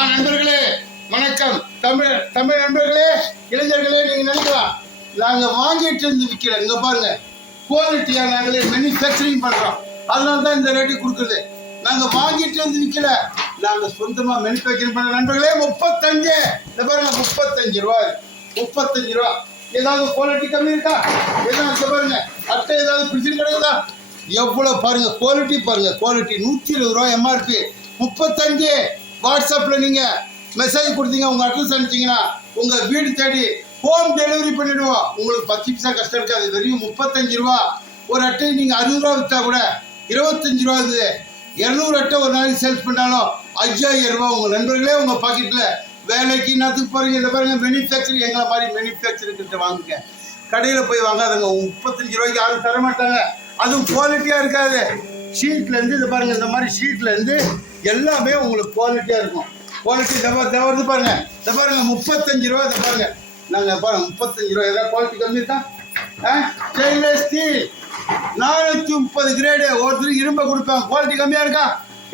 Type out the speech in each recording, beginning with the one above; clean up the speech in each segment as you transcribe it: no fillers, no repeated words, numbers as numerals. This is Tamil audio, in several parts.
நண்பர்களே வணக்கம். தமிழ் நண்பர்களே, இளைஞர்களே, நீங்க நினைக்கலாம் நாங்க வாங்கிட்டு இருந்து விற்கல. இங்க பாருங்க, குவாலிட்டியா நாங்களே மேனுஃபேக்சரிங் பண்றோம். அதனால தான் இந்த ரேட்டு கொடுக்குறது. நாங்க வாங்கிட்டு வந்து விற்கல, நாங்க சொந்தமா மேனுஃபேக்சரிங் பண்ண. நண்பர்களே 35, இந்த பாருங்க 35 ரூபாய், 35 ரூபா. ஏதாவது குவாலிட்டி கம்மி இருக்கா? ஏதாவது பாருங்க, அட்டை ஏதாவது பிடிச்சிட்டு கிடையாதா? எவ்வளவு பாருங்க, குவாலிட்டி பாருங்க, குவாலிட்டி 120 ரூபா எம்ஆர்பி, 35. வாட்ஸ்அப்பில் நீங்கள் மெசேஜ் கொடுத்தீங்க, உங்கள் அட்ரஸ் அனுப்பிச்சிங்கன்னா உங்கள் வீடு தேடி ஹோம் டெலிவரி பண்ணிவிடுவோம். உங்களுக்கு 10 பைசா கஷ்டம் இருக்காது. வெறும் 35 ரூபா. ஒரு அட்டை நீங்கள் 60 ரூபா விற்றா கூட 25 ரூபா இருக்குது. 200 அட்டை ஒரு நாளைக்கு சேல்ஸ் பண்ணாலும் 5000 ரூபா. உங்கள் நண்பர்களே உங்கள் பாக்கெட்டில் வேலைக்கு நாத்துக்கு போகிறீங்க. இந்த பாருங்க, மேனுஃபேக்சரிங் எங்களை மாதிரி மேனுஃபேக்சரிங்கிட்ட வாங்குங்க. கடையில் போய் வாங்காதங்க. 35 ரூபாய்க்கு யாரும் தர மாட்டாங்க. அதுவும் குவாலிட்டியாக இருக்காது. ஷீட்லேருந்து இது பாருங்கள், இந்த மாதிரி ஷீட்லேருந்து எல்லாமே உங்களுக்கு குவாலிட்டியாக இருக்கும். குவாலிட்டி வருது பாருங்க, இதை பாருங்க 35 ரூபா. இதை பாருங்க, நாங்கள் பாருங்க 35 ரூபா. எதாவது குவாலிட்டி கம்மி இருக்கா? Stainless steel 430 grade. ஒருத்தர் இரும்பை கொடுப்பாங்க, குவாலிட்டி கம்மியாக இருக்கா?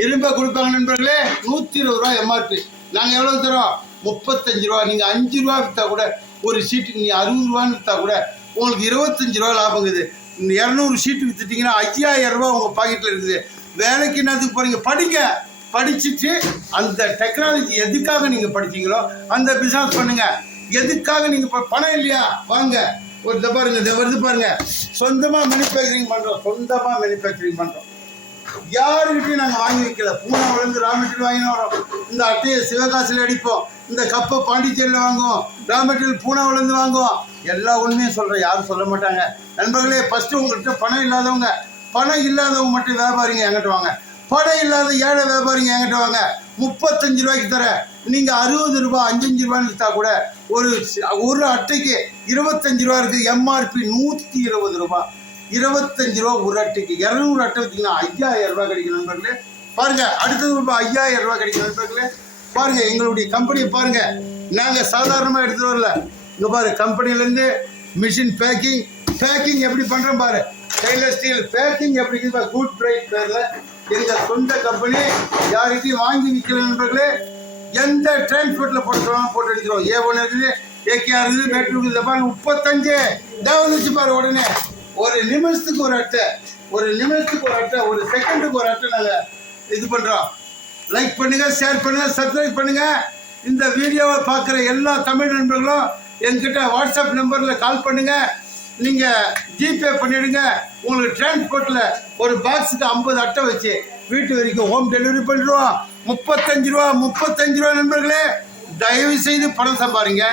இரும்பை கொடுப்பாங்க. நண்பர்களே 120 ரூபா எம்ஆர்பி. நாங்கள் எவ்வளோ தரோம்? 35 ரூபா. நீங்கள் 5 ரூபா விற்றா கூட, ஒரு ஷீட்டுக்கு நீங்கள் 60 ரூபான்னு விற்றா கூட உங்களுக்கு 25 ரூபா லாபங்குது. 200 ஷீட்டு விற்றுட்டிங்கன்னா 5000 ரூபா உங்கள் பாக்கெட்டில் இருக்குது. வேலைக்கு என்னத்துக்கு போகிறீங்க? படிங்க. படிச்சுட்டு அந்த டெக்னாலஜி எதுக்காக நீங்கள் படிச்சீங்களோ அந்த பிஸ்னஸ் பண்ணுங்க. எதுக்காக நீங்கள் பணம் இல்லையா? வாங்க, ஒரு இதை பாருங்க, இதை வருது பாருங்க. சொந்தமாக மேனுஃபேக்சரிங் பண்ணுறோம், சொந்தமாக மேனுஃபேக்சரிங் பண்ணுறோம். யாருக்கிட்டையும் நாங்கள் வாங்கி வைக்கல. பூனாவிலேருந்து ரா மெட்டீரியல் வாங்கினு வரோம். இந்த அட்டையை சிவகாசியில் அடிப்போம். இந்த கப்பை பாண்டிச்சேரியில் வாங்குவோம். ரா மெட்டீரியல் பூனாவிலேருந்து வாங்குவோம். எல்லா உண்மையும் சொல்கிறேன், யாரும் சொல்ல மாட்டாங்க. நண்பர்களே, ஃபஸ்ட்டு உங்கள்கிட்ட பணம் இல்லாதவங்க, பணம் இல்லாதவங்க மட்டும் வியாபாரிங்க என்கிட்ட வாங்க. பணம் இல்லாத ஏழை வியாபாரிங்க என்கிட்ட வாங்க. 35 ரூபாய்க்கு தர. நீங்கள் 60 ரூபா 5 ரூபான்னு விற்றா கூட ஒரு அட்டைக்கு 25 ரூபா இருக்குது. எம்ஆர்பி 120 ரூபா. 25 ரூபா ஒரு அட்டைக்கு. 200 அட்டை வச்சிங்கன்னா 5000 ரூபா கிடைக்கும். நண்பர்களே பாருங்க, அடுத்தது ரூபாய் 5000 ரூபா கிடைக்கும். நண்பர்களே பாருங்க, எங்களுடைய கம்பெனியை பாருங்க. நாங்கள் சாதாரணமாக எடுத்துகிட்டு வரல. இங்கே பாரு, கம்பெனிலேருந்து மிஷின் பேக்கிங் எப்படி பண்ணுறோம் பாரு. ஸ்டெயின்லெஸ் ஸ்டீல் பேக்கிங் எப்படி இருக்குது? குட் பிரைட் பேரில் எங்கள் சொந்த கம்பெனி. யார்கிட்டையும் வாங்கி விற்கிற. நண்பர்களே எந்த டிரான்ஸ்போர்ட்டில் போட்டுருவாங்க, போட்டு அடிச்சிருவோம். A1 இருக்குது, AK இருக்குது, மேட்ரு இருக்குது. பாருங்க 35 வந்துச்சு பாரு. உடனே ஒரு நிமிஷத்துக்கு ஒரு அட்டை, ஒரு செகண்டுக்கு ஒரு அட்டை நாங்கள் இது பண்ணுறோம். லைக் பண்ணுங்கள், ஷேர் பண்ணுங்கள், சப்ஸ்கிரைப் பண்ணுங்கள். இந்த வீடியோவை பார்க்குற எல்லா தமிழ் நண்பர்களும் என்கிட்ட வாட்ஸ்அப் நம்பரில் கால் பண்ணுங்கள். நீங்கள் ஜிபே பண்ணிவிடுங்க. உங்களுக்கு டிரான்ஸ்போர்ட்டில் ஒரு பாக்ஸுக்கு 50 அட்டை வச்சு வீட்டு வரைக்கும் ஹோம் டெலிவரி பண்ணிடுவோம். 35 ரூபா. நண்பர்களே தயவு செய்து பணம் சம்பாதிங்க.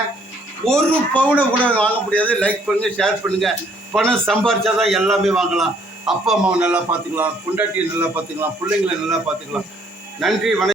ஒரு பவுனை கூட வாங்க முடியாது. லைக் பண்ணுங்கள், ஷேர் பண்ணுங்கள். பணம் சம்பாதிச்சா தான் எல்லாமே வாங்கலாம். அப்பா அம்மாவை நல்லா பார்த்துக்கலாம், பொண்டாட்டியை நல்லா பார்த்துக்கலாம், பிள்ளைங்களை நல்லா பார்த்துக்கலாம். நன்றி, வணக்கம்.